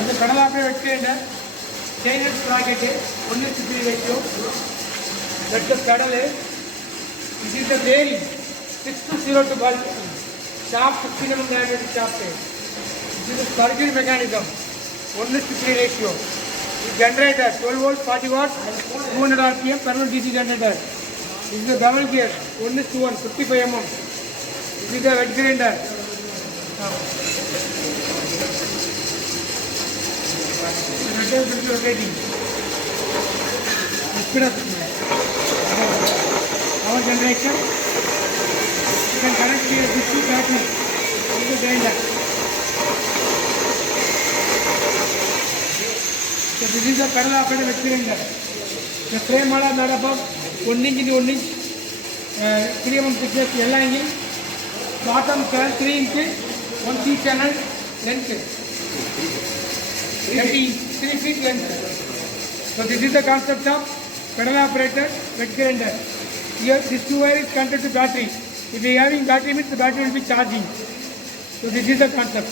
இந்த கடலாப்பை வைக்கின்ற chainless sprocket 1:3 ratio. That's the pedal. This is the bearing 6-0 to bulb. Shaft 15 mm diameter shaft. This is the circuit mechanism 1:3 ratio. The generator 12 volt 40 watt 200 rpm permanent DC generator. This is the double gear 1:1 55 mm. This is the wet grinder. Rotating. Speed up. Power generation. You can connect here these two batteries. This is the grinder. So this is the pedal operated wet grinder. The frame model made up of 1 inch into 1 inch 3 mm thickness yellow engine. Bottom 3 inches 1 C channel length. 3 feet length. So this is the concept of pedal operated wet grinder. Here this 2 wire is connected to battery. If you are having battery means the battery will be charging. So this is the concept.